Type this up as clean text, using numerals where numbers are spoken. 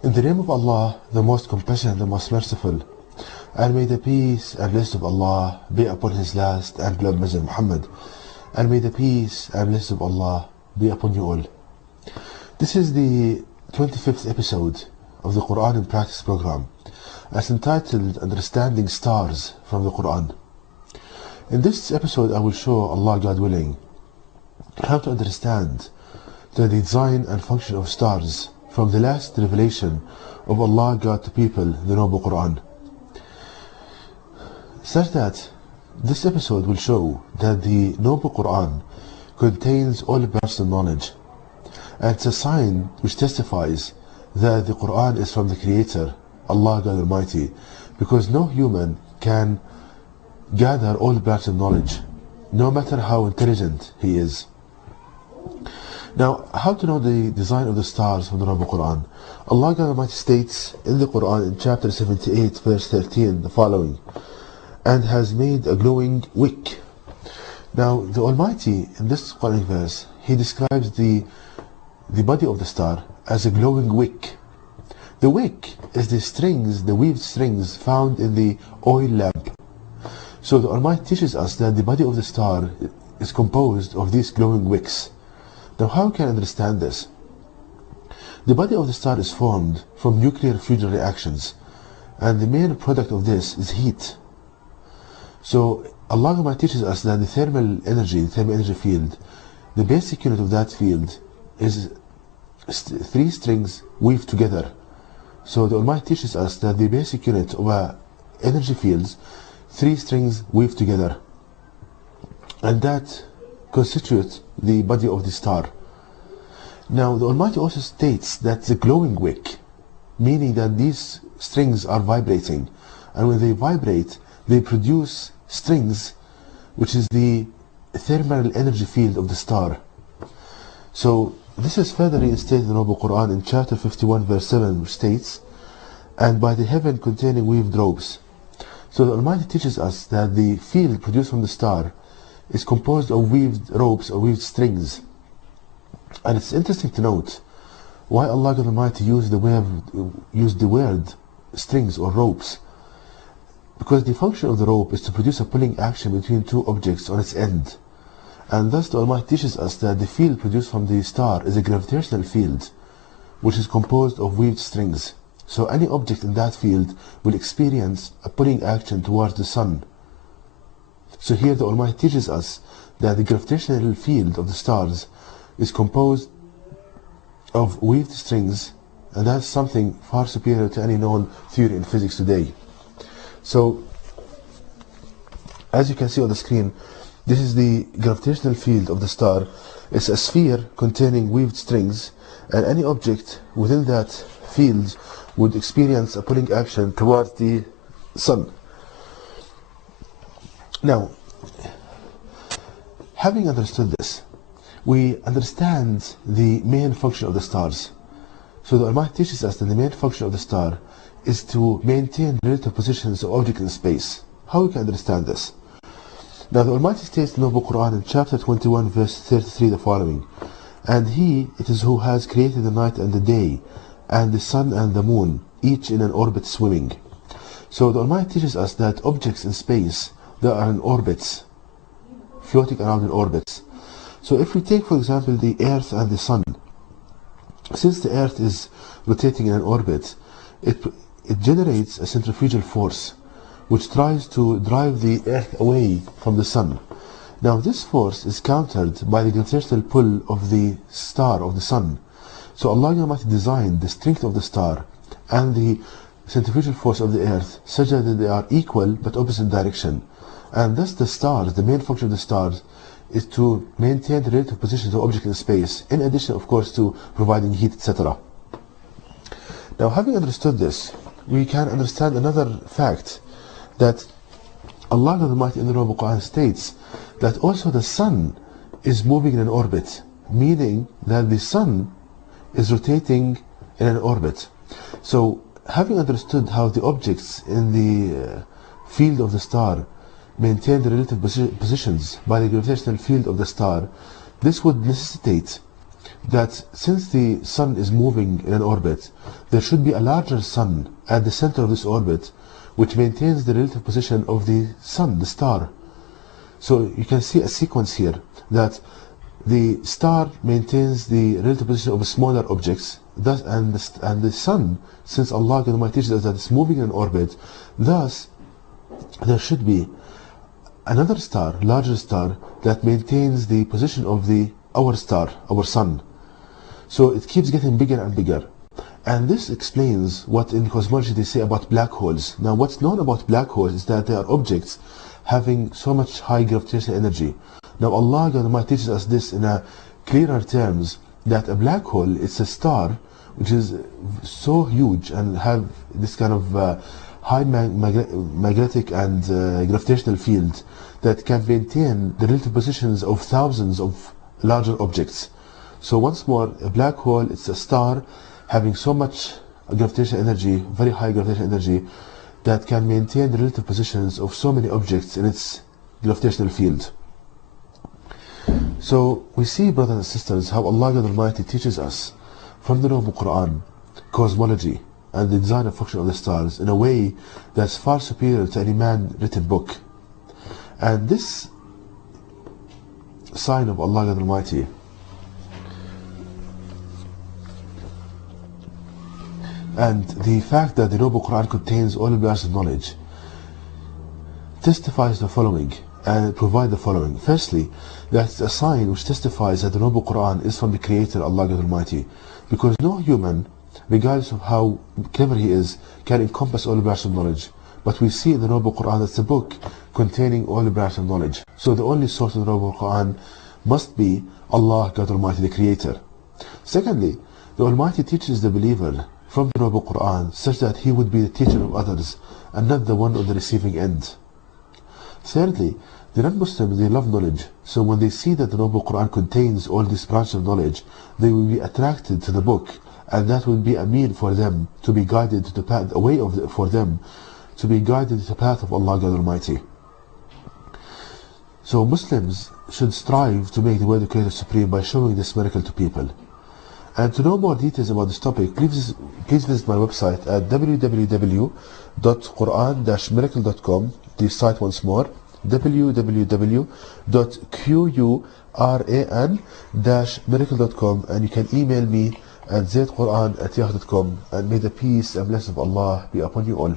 In the name of Allah, the most compassionate, the most merciful, and may the peace and blessing of Allah be upon His last and beloved Messenger Muhammad, and may the peace and blessing of Allah be upon you all. This is the 25th episode of the Qur'an in Practice program, as entitled Understanding Stars from the Qur'an. In this episode I will show, Allah God willing, how to understand the design and function of stars from the last revelation of Allah God to people, the Noble Qur'an. Such that this episode will show that the Noble Qur'an contains all personal knowledge, and it's a sign which testifies that the Qur'an is from the Creator, Allah God Almighty, because no human can gather all personal knowledge, no matter how intelligent he is. Now, how to know the design of the stars from the Noble Qur'an? Allah God Almighty states in the Qur'an in chapter 78 verse 13 the following: and has made a glowing wick. Now the Almighty in this Quranic verse, He describes the body of the star as a glowing wick. The wick is the strings, the weaved strings found in the oil lamp. So the Almighty teaches us that the body of the star is composed of these glowing wicks. Now how can I understand this? The body of the star is formed from nuclear fusion reactions, and the main product of this is heat. So Allah teaches us that the thermal energy field, the basic unit of that field is three strings weaved together. So the Almighty teaches us that the basic unit of a energy field, three strings weaved together, and that constitutes the body of the star. Now the Almighty also states that the glowing wick, meaning that these strings are vibrating, and when they vibrate they produce strings, which is the thermal energy field of the star. So this is further reinstated in the Noble Qur'an in chapter 51 verse 7, which states, and by the heaven containing weaved ropes. So the Almighty teaches us that the field produced from the star is composed of weaved ropes or weaved strings. And it's interesting to note why Allah God Almighty used the word strings or ropes, because the function of the rope is to produce a pulling action between two objects on its end, and thus the Almighty teaches us that the field produced from the star is a gravitational field which is composed of weaved strings. So any object in that field will experience a pulling action towards the sun. So here the Almighty teaches us that the gravitational field of the stars is composed of weaved strings, and that's something far superior to any known theory in physics today. So as you can see on the screen, this is the gravitational field of the star. It's a sphere containing weaved strings, and any object within that field would experience a pulling action towards the sun. Now, having understood this, we understand the main function of the stars. So the Almighty teaches us that the main function of the star is to maintain relative positions of objects in space. How we can understand this? Now the Almighty states in the Noble Qur'an in chapter 21 verse 33 the following: and He it is who has created the night and the day, and the sun and the moon, each in an orbit swimming. So the Almighty teaches us that objects in space, they are in orbits, floating around in orbits. So if we take for example the Earth and the Sun, since the Earth is rotating in an orbit, it generates a centrifugal force which tries to drive the Earth away from the Sun. Now this force is countered by the gravitational pull of the star, of the Sun. So Allah Almighty designed the strength of the star and the centrifugal force of the Earth such that they are equal but opposite direction. And thus the stars, the main function of the stars, is to maintain the relative positions of objects in space, in addition of course to providing heat, etc. Now having understood this, we can understand another fact, that Allah Almighty in the Noble Qur'an states that also the sun is moving in an orbit, meaning that the sun is rotating in an orbit. So having understood how the objects in the field of the star maintain the relative positions by the gravitational field of the star, this would necessitate that since the sun is moving in an orbit, there should be a larger sun at the center of this orbit, which maintains the relative position of the sun, the star. So you can see a sequence here that the star maintains the relative position of smaller objects, thus, and the sun, since Allah Almighty teaches us that it's moving in an orbit, thus there should be another star, larger star, that maintains the position of our star, our sun. So it keeps getting bigger and bigger. And this explains what in cosmology they say about black holes. Now what's known about black holes is that they are objects having so much high gravitational energy. Now Allah Almighty teaches us this in a clearer terms, that a black hole is a star which is so huge and have this kind of high magnetic and gravitational field that can maintain the relative positions of thousands of larger objects. So once more, a black hole, it's a star having so much gravitational energy, very high gravitational energy, that can maintain the relative positions of so many objects in its gravitational field. So we see, brothers and sisters, how Allah Almighty teaches us from the Noble Qur'an cosmology and the design and function of the stars in a way that's far superior to any man-written book. And this sign of Allah Almighty and the fact that the Noble Qur'an contains all the bars of knowledge testifies the following and provide the following. Firstly, that's a sign which testifies that the Noble Qur'an is from the Creator, Allah Almighty, because no human, regardless of how clever he is, can encompass all the bars of knowledge. But we see in the Noble Qur'an that's a book containing all the bars of knowledge. So the only source of the Noble Qur'an must be Allah, God Almighty, the Creator. Secondly, the Almighty teaches the believer from the Noble Qur'an such that he would be the teacher of others and not the one on the receiving end. Thirdly, the non-Muslims, they love knowledge, so when they see that the Noble Qur'an contains all these branches of knowledge, they will be attracted to the book, and that will be a mean for them to be guided to the path, a way for them to be guided to the path of Allah God Almighty. So Muslims should strive to make the word of Creator supreme by showing this miracle to people. And to know more details about this topic, please visit my website at www.quran-miracle.com. Please cite once more, www.quran-miracle.com, and you can email me at zaidquran@yahoo.com, and may the peace and blessings of Allah be upon you all.